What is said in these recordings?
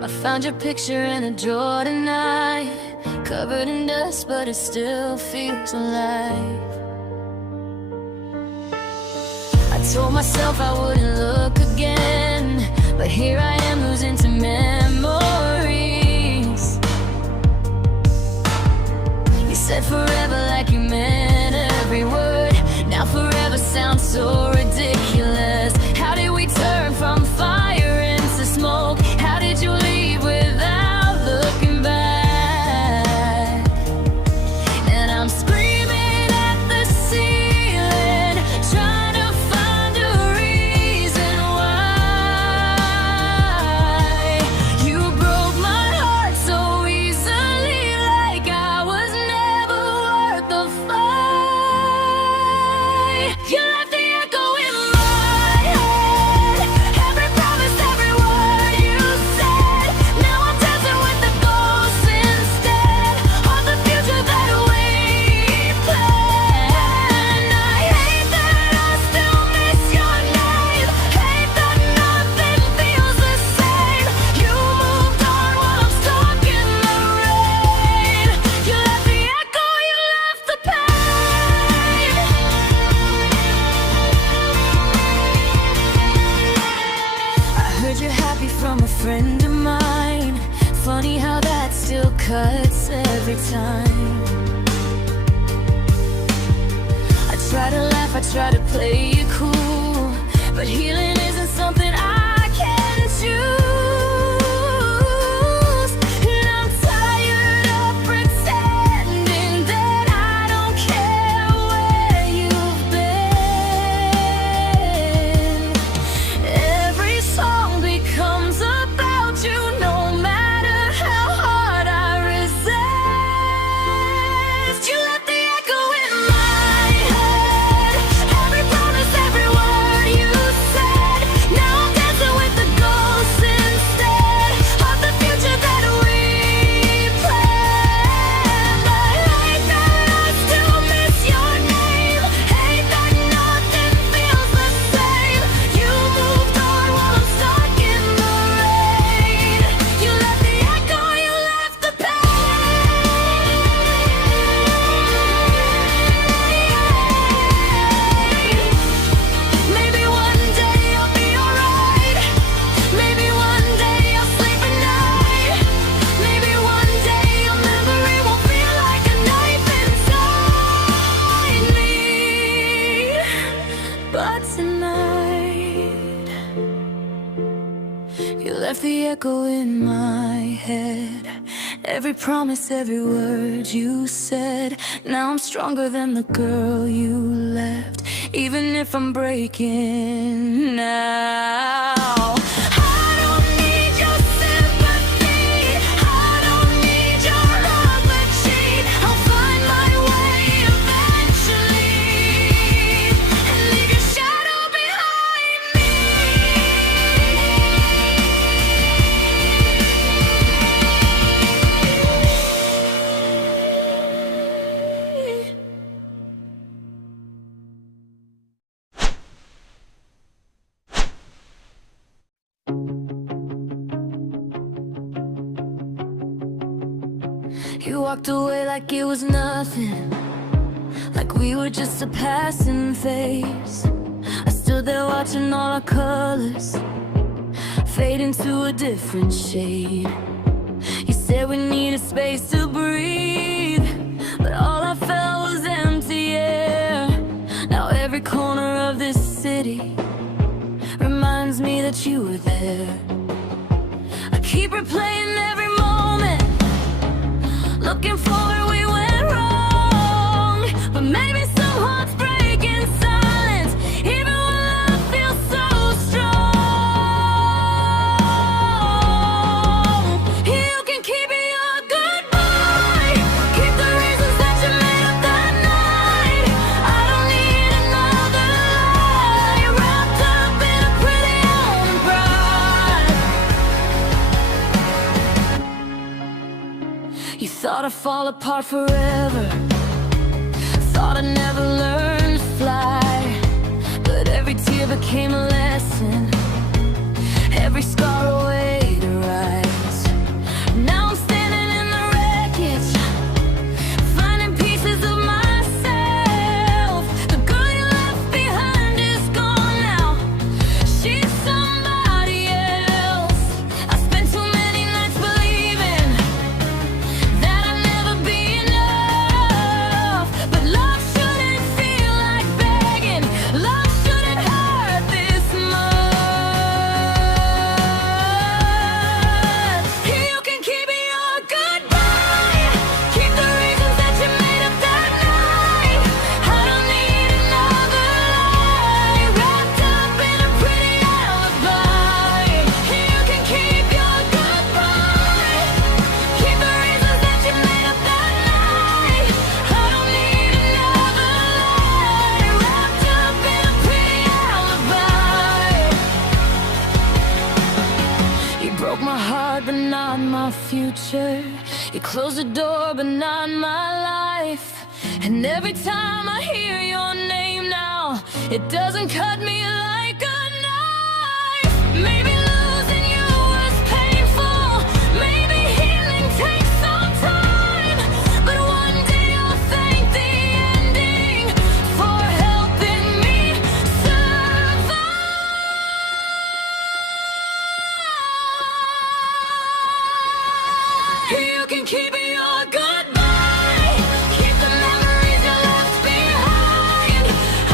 I found your picture in a drawer tonight, covered in dust, but it still feels alive. I told myself I wouldn't look again, but here I am losing to memories. You said forever like you meant every word. Now forever sounds so ridiculous. How did we turn from fire into smoke? How did you leave without looking back? And I'm screaming at the ceiling, trying to find a reason why you broke my heart so easily, like I was never worth the fight. You left the echo in my head, every promise, every word you said. Now I'm dancing with the ghosts instead of the future that we planned. I hate that I still miss your name, hate that nothing feels the same. You moved on while I'm stuck in the rain. You left the echo, you left the pain. I heard you're happy from a friend of mine. Funny how that still cuts every time. I try to laugh, I try to play it cool, but healing isn't something I can choose. And I'm tired of pretending that I don't care where you've been. Every song becomes about you, no matter how hard I resist. You left the echo in my head, every promise, every word you said. Now I'm dancing with the ghosts instead of the future that we planned. I hate that I still miss your name, hate that nothing feels the same. You moved on while I'm stuck in the rain. You left the echo, you left the pain. Maybe one day I'll be alright. Maybe one day I'll sleep at night. Maybe one day your memory won't feel like a knife inside me. But tonight, you left the echo in my head, every promise, every word you said. Now I'm stronger than the girl you left, even if I'm breaking now. I don't need your sympathy, I don't need your apology. I'll find my way eventually and leave your shadow behind me. You walked away like it was nothing, like we were just a passing phase. I stood there watching all our colors fade into a different shade. You said we needed space to breathe, but all I felt was empty air. Now every corner of this city reminds me that you were there. I keep replaying every moment, looking for where we went wrong. But maybe some hearts break in silence, even when love feels so strong. You can keep your goodbye, keep the reasons that you made up that night. I don't need another lie wrapped up in a pretty own pride. You thought I'd fall apart forever, thought I'd never learn to fly. But every tear became a lesson, every scar a way to rise. not my future. You close the door, but not my life. And every time I hear your name now, it doesn't cut me like a knife. Maybe losing you was painful, maybe healing takes some time, but one day I'll thank the ending for helping me survive. You can keep your goodbye, keep the memories you left behind.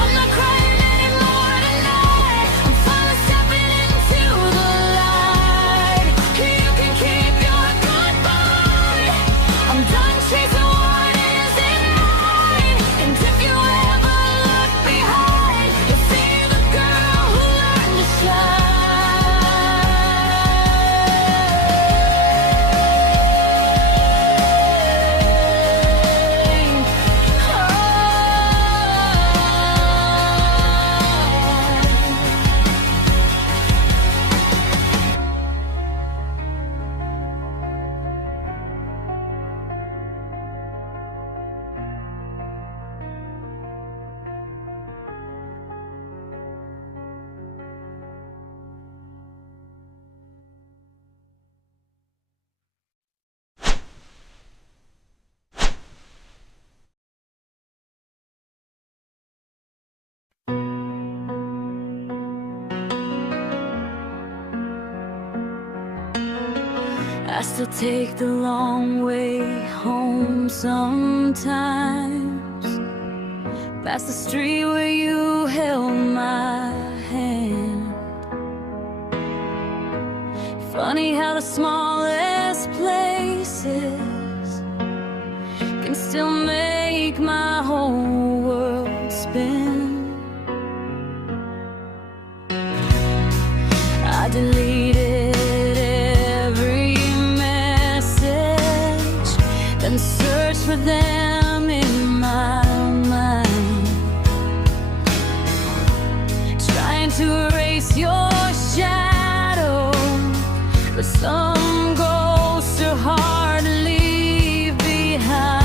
I'm not crying anymore tonight, I'm finally stepping into the light. You can keep your goodbye, I'm done chasing what isn't mine. And if you ever look behind, you'll see the girl who learned to shine. I still take the long way home sometimes, past the street where you held my hand. Funny how the smallest places can still make my whole world spin. I deleted every message, then searched for them in my mind, trying to erase your shadow, but some ghosts are hard to leave behind.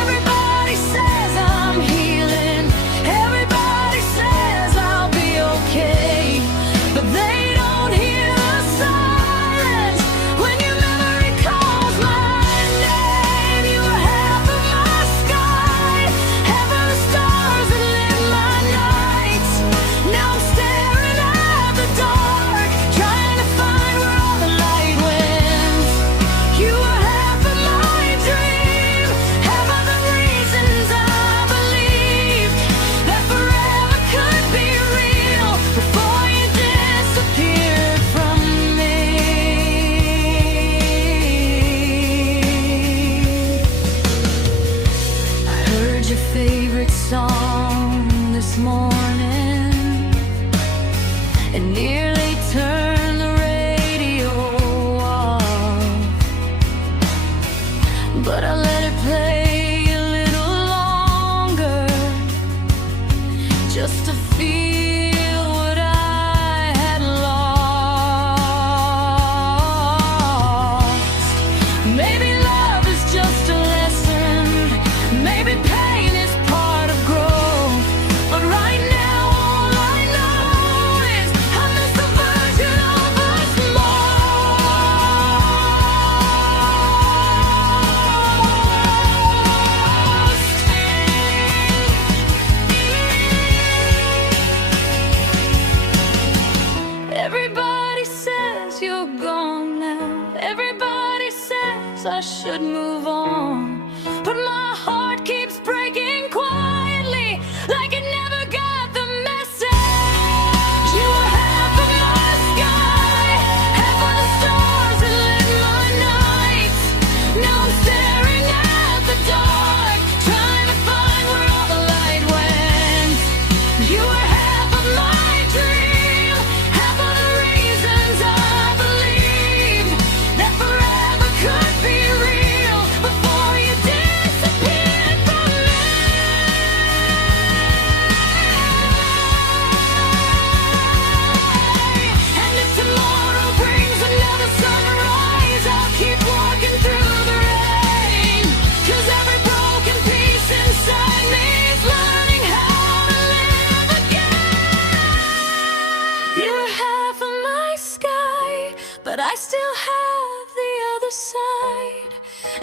Everybody says I'm healing, everybody says I'll be okay, but they don't hear the silence when your memory calls my name. You were half of my sky, half of the stars that lit my nights. Now I'm staring at the dark, trying to find where all the light went. You were half of my dream, half of the reasons I believed that forever could be real before you disappeared from me. I heard your favorite song this morning and nearly turned the radio off, but I let it play a little longer just to feel what I had lost. Maybe love is just a lesson, maybe pain is part of growth, but right now all I know is I miss the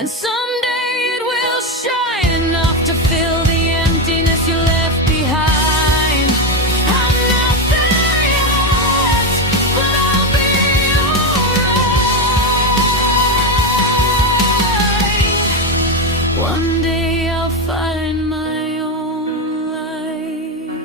and someday it will shine enough to fill the emptiness you left behind. I'm not there yet, but I'll be alright. One day I'll find my own light.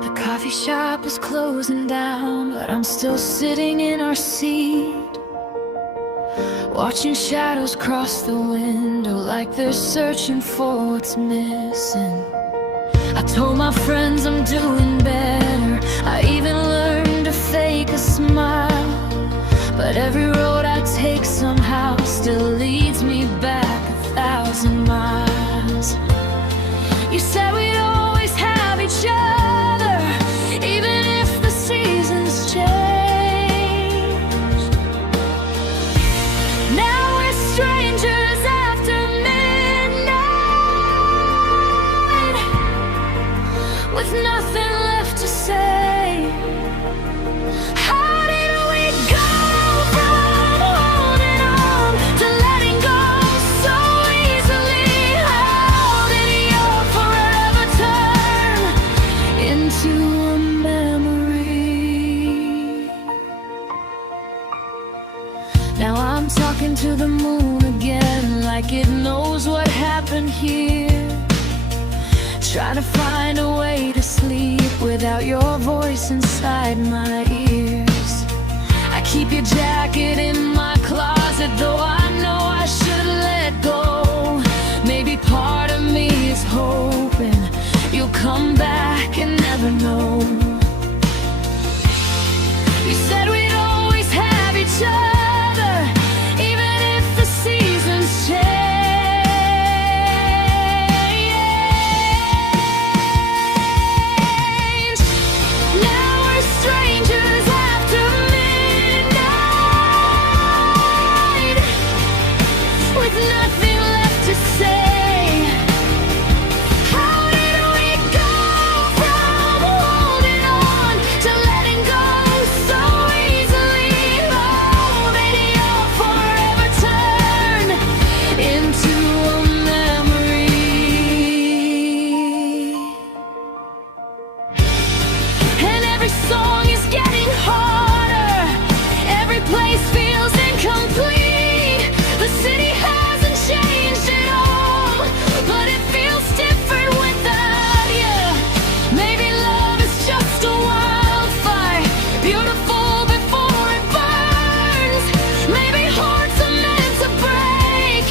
The coffee shop is closing down, but I'm still sitting in our seat, watching shadows cross the window like they're searching for what's missing. I told my friends I'm doing better, I even learned to fake a smile, but every road I take somehow still leads me back 1,000 miles. You said we'd always have each other, even if the seasons change. Now we're strangers after midnight, with nothing left to say. How did we go from holding on to letting go so easily? How did your forever turn into a memory? Now I'm talking to the moon again, like it knows what happened here. Trying to find a way to sleep without your voice inside my ears. I keep your jacket in my closet, though I know I should let go. Maybe part of me is hoping you'll come back and never know. You said we'd always have each other, even if the seasons change. Now we're strangers after midnight, with nothing left to say. How did we go from holding on to letting go so easily? Oh, did your forever turn into a memory? And every song is getting harder, every place feels incomplete. The city hasn't changed at all, but it feels different without you. Maybe love is just a wildfire, beautiful before it burns. Maybe hearts are meant to break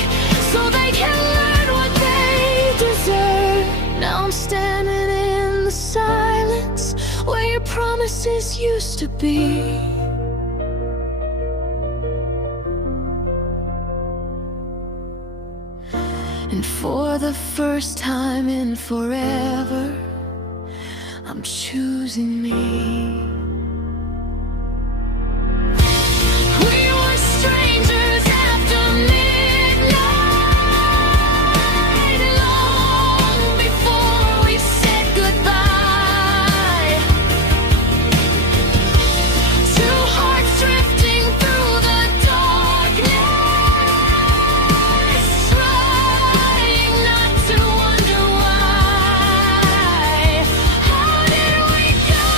so they can learn what they deserve. Now I'm standing in the silence where your promises used to be. And for the first time in forever, I'm choosing me. We were strangers after midnight, long before we said goodbye. Two hearts drifting through the darkness, trying not to wonder why. How did we go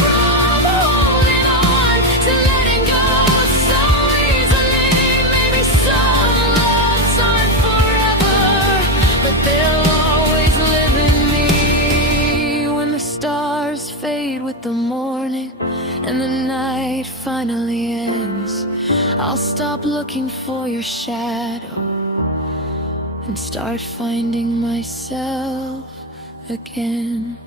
from holding on to letting go so easily? Maybe some loves aren't forever, but they'll always live in me. When the stars fade with the morning and the night finally ends, I'll stop looking for your shadow and start finding myself again.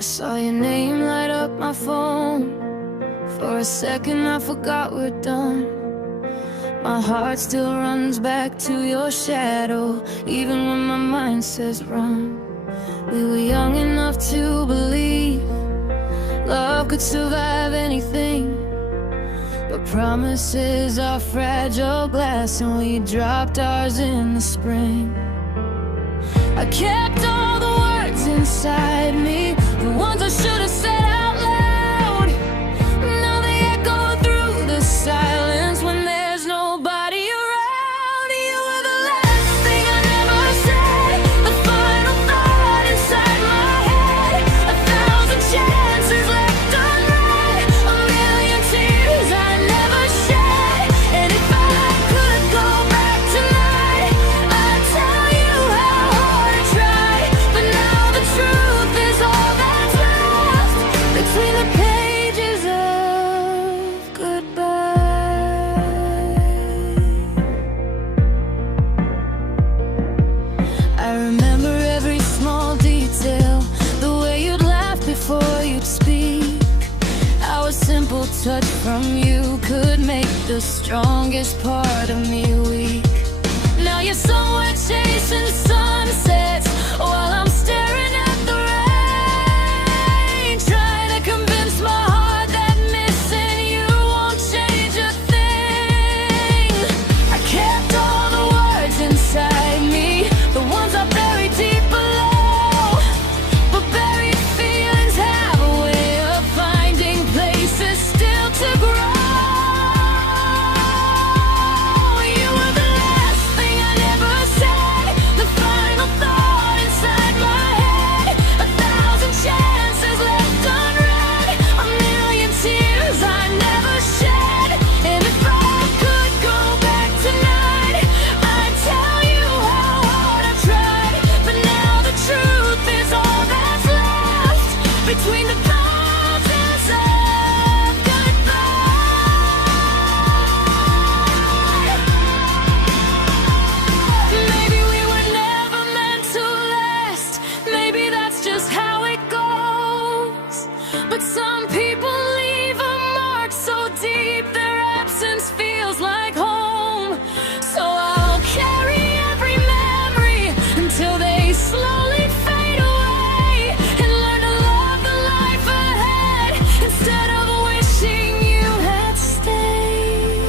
I saw your name light up my phone. For a second I forgot we're done. My heart still runs back to your shadow, even when my mind says run. We were young enough to believe love could survive anything, but promises are fragile glass, and we dropped ours in the spring. I kept all the words inside me, the ones I should have said out loud. Now they echo through the silence when there's nobody around. You were the last thing I never said, the final thought inside my head. 1,000 chances left unread, a million tears I never shed. And if I could go back tonight, I'd tell you how hard I tried. But now the truth is all that's left between the pages of goodbye. I remember every small detail, the way you'd laugh before you'd speak. How a simple touch from you could make the strongest part of me weak. Now you're somewhere chasing sunsets while I'm staring at the rain, trying to convince my heart that missing you won't change a thing. I kept all the words inside me, the ones I buried deep below. But buried feelings have a way of finding places still to grow. You were the last thing I never said, the final thought inside my head. 1,000 chances left unread, a million tears I never shed. And if I could go back tonight, I'd tell you how hard I've tried. But now the truth is all that's left between the pauses of goodbye. Maybe we were never meant to last, maybe that's just how it goes. But some people leave a mark so deep their absence feels like home. So I'll carry every memory until they slowly fade away, and learn to love the life ahead instead of wishing you had stayed.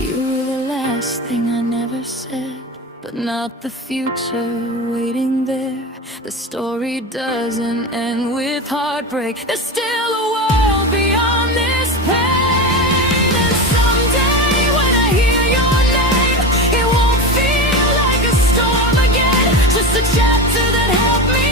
You were the last thing I never said, but not the future waiting there. The story doesn't end with heartbreak, there's still a world beyond this pain. And someday when I hear your name, it won't feel like a storm again, just a chapter that helped me